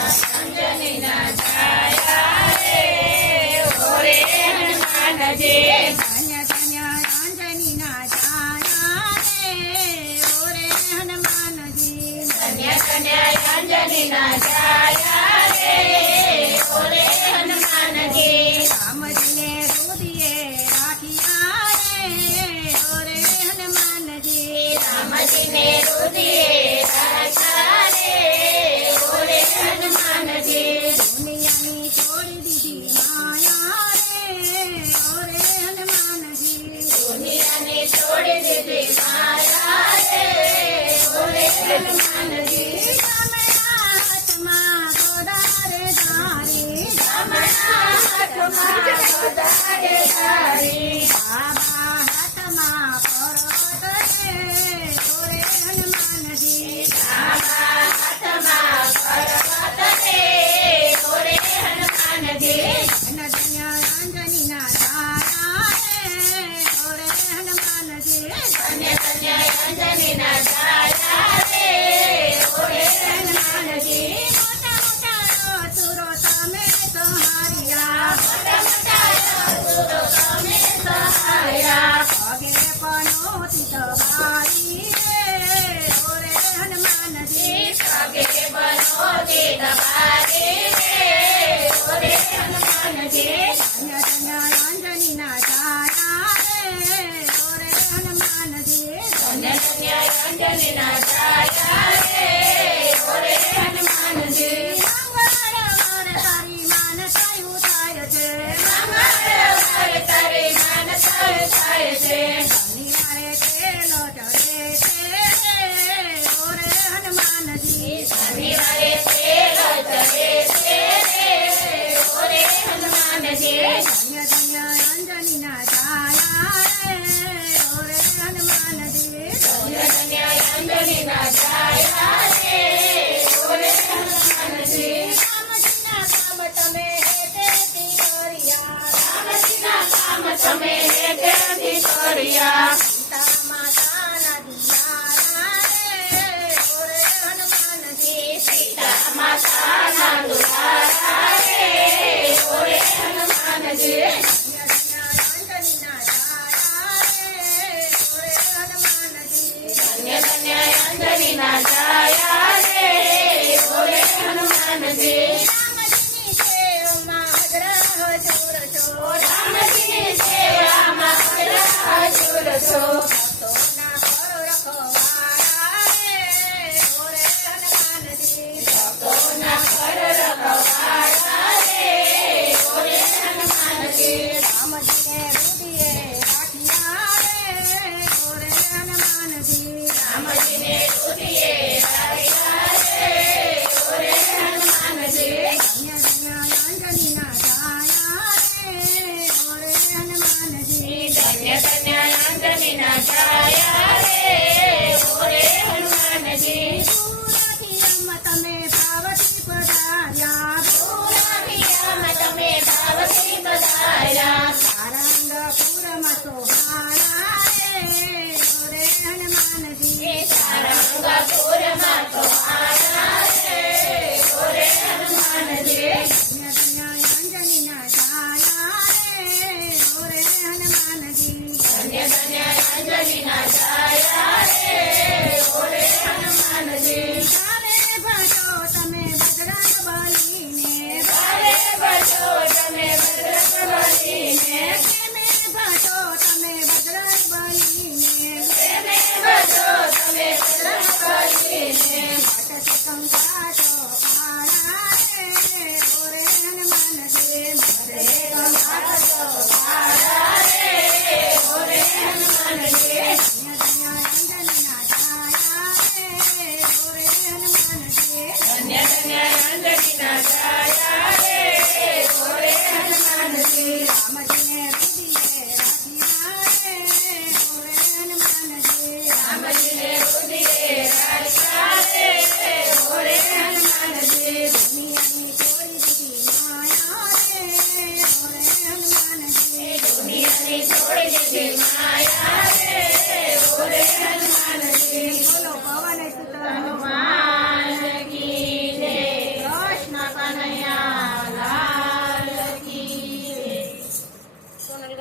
અંજની ના છાયા રે ઓરે હનુમાનજી ધન્ય ધન્ય અંજની ના છાયા રે ઓરે હનુમાનજી ધન્ય ધન્ય અંજની ના છાયા રે ઓરે હનુમાનજી રામજીને રુદિયે રાખ્યા રે ઓરે હનુમાનજી રામજીને રુદિયે રાખ્યા રે ઓરે હનુમાનજી દુનિયાની છોડી દીધી માયા રે ઓરે હનુમાનજી દુનિયાને છોડી દીધી માયા રે ઓરે હનુમાનજી જમણા હાથમાં ગોદા રે ધારી જમણા હાથમાં ગોદા રે ધારી બાબા હાથમાં પર્વત રે ઓરે હનુમાનજી બાબા હાથમાં પર્વત રે ઓરે હનુમાનજી ધન્ય ધન્ય અંજની ના છાયા રે ઓરે હનુમાનજી ધન્ય ધન્ય અંજની ના છાયા રે ઓરે હનુમાનજી મોટા મોટા અસુરો તમે સહાર્યા મોટા મોટા અસુરો તમે સહાર્યા પગે પનોતી તવારી રે ઓરે હનુમાનજી પગે પનોતી તવારી રે ઓરે હનુમાનજી ધન્ય ધન્ય અંજની ના છાયા રે ઓરે હનુમાનજી ધન્ય ધન્ય અંજની ના છાયા રે ઓરે હનુમાનજી મંગળવાર તારી માન થયું થાય છે મંગળવાર તારી માન થયું થાય છે શનિવારે તેલો ચડે છે ઓરે હનુમાનજી શનિવારે તેલો ચડે છે ઓરે હનુમાનજી ધન્ય ધન્ય અંજની ના છાયા રે ઓરે હનુમાનજી ધન્ય ધન્ય અંજની ના છાયા રે ઓરે હનુમાનજી રામજીના કામ તમે હેતેથી કર્યા રામજીના કામ તમે હેતેથી કર્યા સીતા માતાના દુલારા રે ઓરે હનુમાનજી સીતા માતાના દુલારા રે ઓરે હનુમાનજી ધન્ય ધન્ય અંજની ના છાયા રે ઓરે હનુમાનજી ધન્ય ધન્ય અંજની ના છાયા રે ઓરે હનુમાનજી રામજીની સેવામાં અગ્રહ જોર છો રામજીની સેવામાં અગ્રહ જોર છો ભક્તોના ઘર રખવાળા રે ઓરે હનુમાનજી ભક્તોના ઘર રખવાળા રે ઓરે હનુમાનજી રામજીને રુદિયે રાખ્યા રે ઓરે હનુમાનજી રામજીને રુદિયે રાખ્યા રે ઓરે હનુમાનજી ધન્ય ધન્ય અંજની ના છાયા રે ઓરે હનુમાનજી ધન્ય ધન્ય અંજની ના છાયા રે ઓરે હનુમાનજી પૂરાથી અમ તમે ભાવથી પધાર્યા પૂરાથી અમ તમે ભાવથી પધાર્યા સારંગપુરમાં સોહાણા રે ઓરે હનુમાનજી સારંગપુરમાં સોહાણા